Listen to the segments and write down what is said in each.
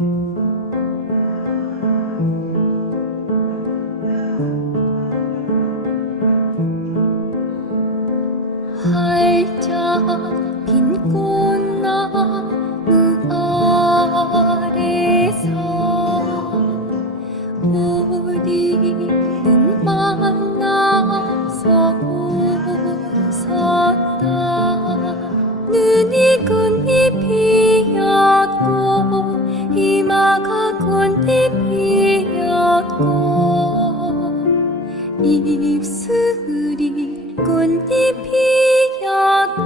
활 입술이 꽃잎 피었다.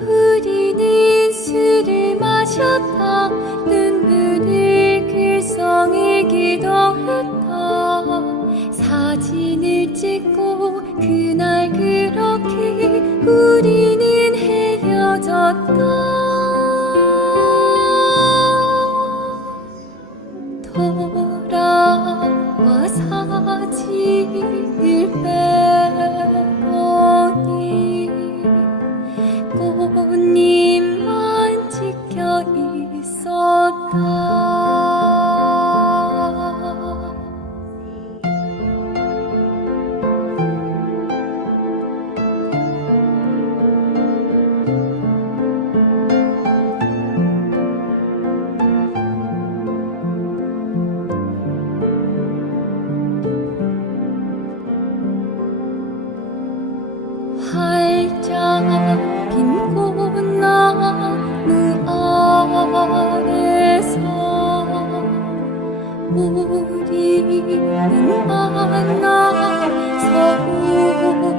우리는 술을 마셨다. 눈물을 글썽이 기도했다 사진을 찍고 그날 그렇게 우리는 헤어졌다 hope. 활짝 핀 꽃나무 아래서 우리는 만나서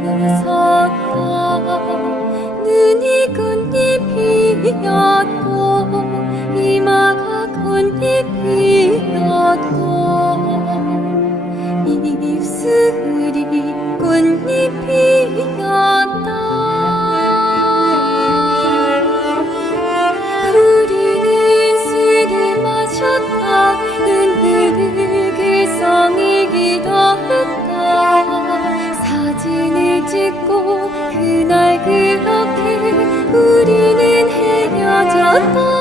웃었다 눈이 꽃잎이여 한 번.